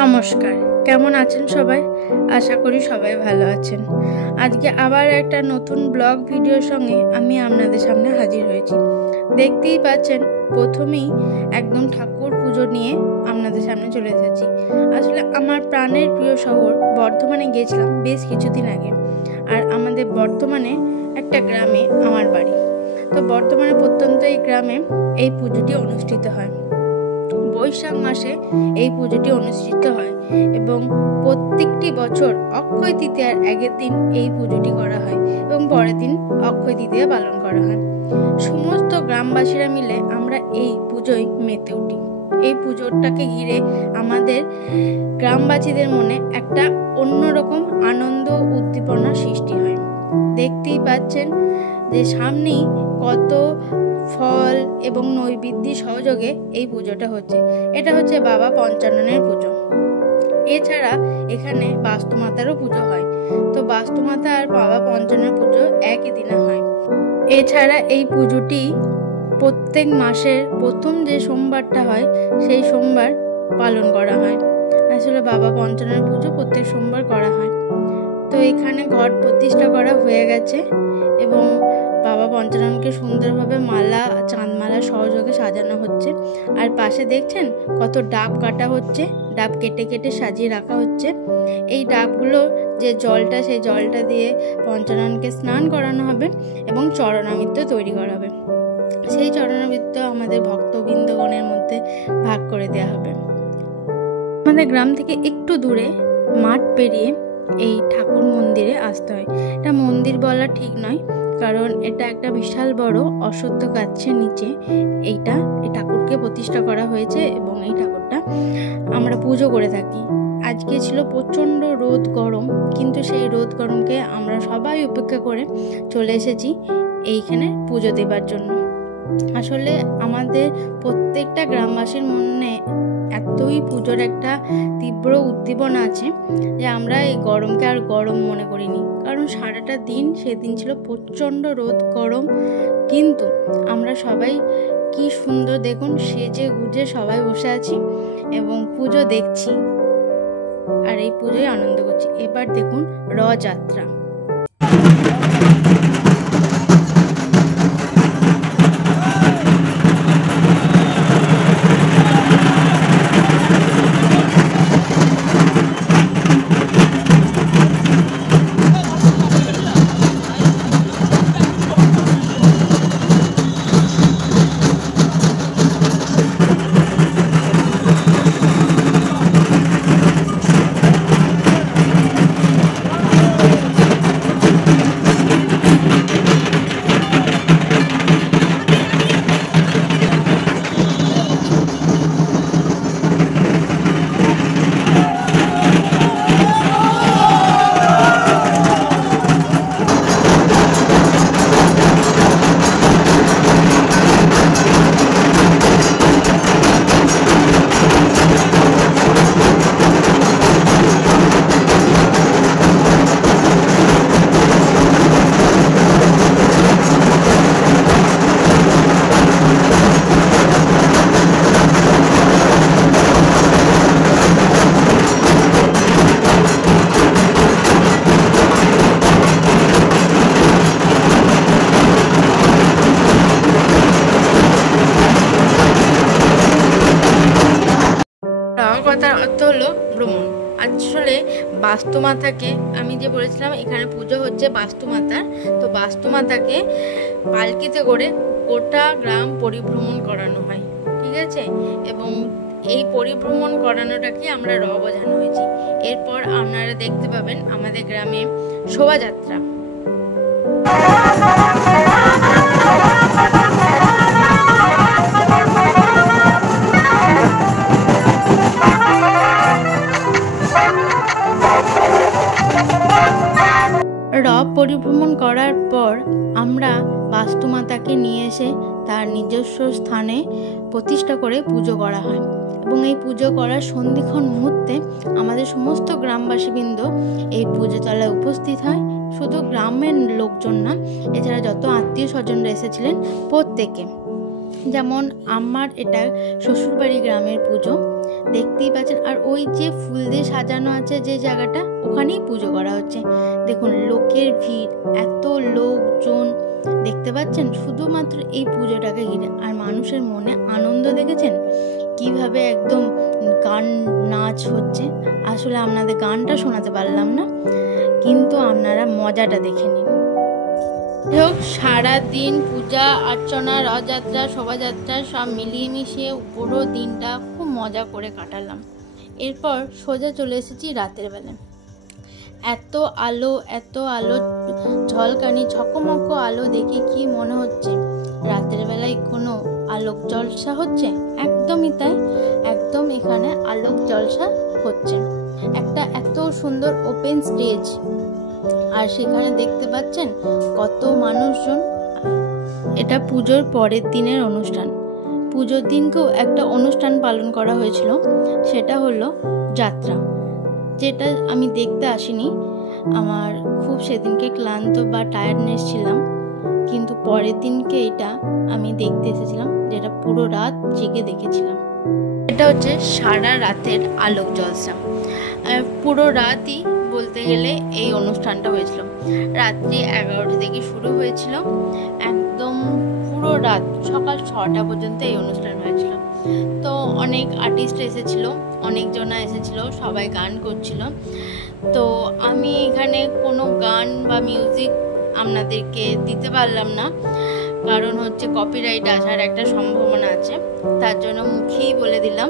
নমস্কার, কেমন আছেন সবাই? আশা করি সবাই ভালো আছেন। আজকে আবার একটা নতুন ব্লগ ভিডিওর সঙ্গে আমি আপনাদের সামনে হাজির হয়েছি। দেখতেই পাচ্ছেন, প্রথমেই একদম ঠাকুর পুজো নিয়ে আপনাদের সামনে চলে এসেছি। আসলে আমার প্রাণের প্রিয় শহর বর্ধমানে গিয়েছিলাম বেশ কিছুদিন আগে। আর আমাদের বর্ধমানে একটা গ্রামে আমার বাড়ি। তো বর্ধমানে প্রত্যন্ত এই গ্রামে এই পুজোটি অনুষ্ঠিত হয়। বৈশাখ মাসে এই পুজোটি অনুষ্ঠিত হয় এবং প্রত্যেকটি বছর অক্ষয় তৃতীয়ার আগের দিন এই পুজোটি করা হয় এবং পরের দিন অক্ষয় তৃতীয়া পালন করা হয়। সমস্ত গ্রামবাসীরা মিলে আমরা এই পুজোয় মেতে উঠি। এই পুজোটাকে ঘিরে আমাদের গ্রামবাসীদের মনে একটা অন্যরকম আনন্দ উদ্দীপনা সৃষ্টি হয়। দেখতেই পাচ্ছেন যে সামনেই কত ফল এবং নৈবেদ্য সহযোগে এই পুজোটা হচ্ছে। এটা হচ্ছে বাবা পঞ্চাননের পুজো। এছাড়া এখানে বাস্তুমাতারও পুজো হয়। তো বাস্তুমাতা আর বাবা পঞ্চাননের পুজো একই দিনে হয়। এছাড়া এই পুজোটি প্রত্যেক মাসের প্রথম যে সোমবারটা হয় সেই সোমবার পালন করা হয়। আসলে বাবা পঞ্চাননের পুজো প্রত্যেক সোমবার করা হয়। তো এখানে ঘট প্রতিষ্ঠা করা হয়ে গেছে এবং বাবা পঞ্চাননকে সুন্দরভাবে মালা, চাঁদমালা সহযোগে সাজানো হচ্ছে। আর পাশে দেখছেন কত ডাব কাটা হচ্ছে, ডাব কেটে কেটে সাজিয়ে রাখা হচ্ছে। এই ডাবগুলো যে জলটা, সেই জলটা দিয়ে পঞ্চাননকে স্নান করানো হবে এবং চরণামৃত তৈরি করা হবে। সেই চরণামৃত আমাদের ভক্তবৃন্দগণের মধ্যে ভাগ করে দেওয়া হবে। আমাদের গ্রাম থেকে একটু দূরে মাঠ পেরিয়ে এই ঠাকুর মন্দিরে আসতে হয়। এটা মন্দির বলা ঠিক নয়, কারণ এটা একটা বিশাল বড় অশ্বত্থ গাছের নিচে এই ঠাকুরকে প্রতিষ্ঠা করা হয়েছে এবং এই ঠাকুরটা আমরা পুজো করে থাকি। আজকে ছিল প্রচণ্ড রোদ গরম, কিন্তু সেই রোদ গরমকে আমরা সবাই উপেক্ষা করে চলে এসেছি এইখানে পুজো দেবার জন্য। আসলে আমাদের প্রত্যেকটা গ্রামবাসীর মনে এতই পুজোর একটা তীব্র উদ্দীপনা আছে যে আমরা এই গরমকে আর গরম মনে করিনি, কারণ সারাটা দিন সেদিন ছিল প্রচণ্ড রোদ গরম, কিন্তু আমরা সবাই কি সুন্দর দেখুন সেজে গুজে সবাই বসে আছি এবং পুজো দেখছি আর এই পুজোয় আনন্দ করছি। এবার দেখুন রথযাত্রা। কথার অর্থ হলো ভ্রমণ। আসলে বাস্তুমাতাকে আমি যে বলেছিলাম এখানে পুজো হচ্ছে বাস্তুমাতার, তো বাস্তুমাতাকে পালকিতে করে গোটা গ্রাম পরিভ্রমণ করানো হয়, ঠিক আছে? এবং এই পরিভ্রমণ করানোটাকে আমরা বোঝানো হয়েছি। এরপর আপনারা দেখতে পাবেন আমাদের গ্রামে শোভাযাত্রা। পরিভ্রমণ করার পর আমরা বাস্তুমাতাকে নিয়ে এসে তার নিজস্ব স্থানে প্রতিষ্ঠা করে পুজো করা হয় এবং এই পুজো করার সন্ধিক্ষণ মুহূর্তে আমাদের সমস্ত গ্রামবাসীবৃন্দ এই পুজো তলায় উপস্থিত হয়। শুধু গ্রামের লোকজন না, এছাড়া যত আত্মীয় স্বজনরা এসেছিলেন প্রত্যেকে। যেমন আমার এটা শ্বশুরবাড়ি গ্রামের পুজো, দেখতেই পাচ্ছেন। আর ওই যে ফুল দিয়ে সাজানো আছে যে জায়গাটা, ওখানেই পুজো করা হচ্ছে। দেখুন লোকের ভিড়, এত লোকজন দেখতে পাচ্ছেন শুধুমাত্র এই পুজোটাকে ঘিরে। আর মানুষের মনে আনন্দ দেখেছেন কিভাবে, একদম গান নাচ হচ্ছে। আসলে আপনাদের গানটা শোনাতে পারলাম না, কিন্তু আপনারা মজাটা দেখে নিন। হোক, সারাদিন পূজা অর্চনা, রথযাত্রা, শোভাযাত্রা সব মিলিয়ে মিশিয়ে পুরো দিনটা খুব মজা করে কাটালাম। এরপর সোজা চলে এসেছি রাতের বেলায়। এত আলো ঝলকানি ঝকমক আলো দেখে কি মনে হচ্ছে রাতের বেলায় কোনো আলোক জলসা হচ্ছে। একদমই তাই, একদম এখানে আলোক জলসা হচ্ছে। একটা এত সুন্দর ওপেন স্টেজ, আর সেখানে দেখতে পাচ্ছেন কত মানুষজন। এটা পুজোর পরের দিনের অনুষ্ঠান। পুজোর দিনকেও একটা অনুষ্ঠান পালন করা হয়েছিল, সেটা হলো যাত্রা, যেটা আমি দেখতে আসিনি। আমার খুব সেদিনকে ক্লান্ত বা টায়ার্ডনেস ছিলাম, কিন্তু পরের দিনকে এটা আমি দেখতে এসেছিলাম, যেটা পুরো রাত জেগে দেখেছিলাম। এটা হচ্ছে সারা রাতের আলোক জলসা। পুরো রাতই বলতে গেলে এই অনুষ্ঠানটা হয়েছিল। রাত্রি 11টা থেকে শুরু হয়েছিল, একদম পুরো রাত সকাল 6টা পর্যন্ত এই অনুষ্ঠান হয়েছিল। তো অনেক আর্টিস্ট এসেছিল, অনেকজনা এসেছিল, সবাই গান করছিল। তো আমি এখানে কোনো গান বা মিউজিক আপনাদেরকে দিতে পারলাম না, কারণ হচ্ছে কপিরাইট আসার একটা সম্ভাবনা আছে, তার জন্য মুখেই বলে দিলাম,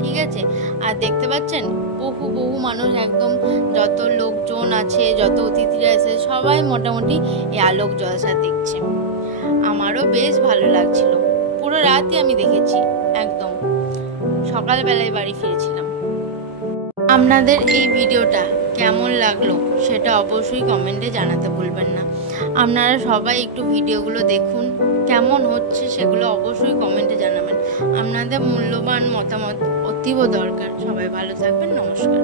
ঠিক আছে। আর দেখতে পাচ্ছেন বহু মানুষ, একদম যত লোকজন আছে, যত অতিথিরা আছে, সবাই মোটামুটি এই আলোক জলসা দেখছে। আমারও বেশ ভালো লাগছিল। পুরো রাতই আমি দেখেছি, একদম সকালবেলায় বাড়ি ফিরেছিলাম। আপনাদের এই ভিডিওটা কেমন লাগলো সেটা অবশ্যই কমেন্টে জানাতে ভুলবেন না। আপনারা সবাই একটু ভিডিওগুলো দেখুন, কেমন হচ্ছে সেগুলো অবশ্যই কমেন্টে জানাবেন। আপনাদের মূল্যবান মতামত অতীব দরকার। সবাই ভালো থাকবেন, নমস্কার।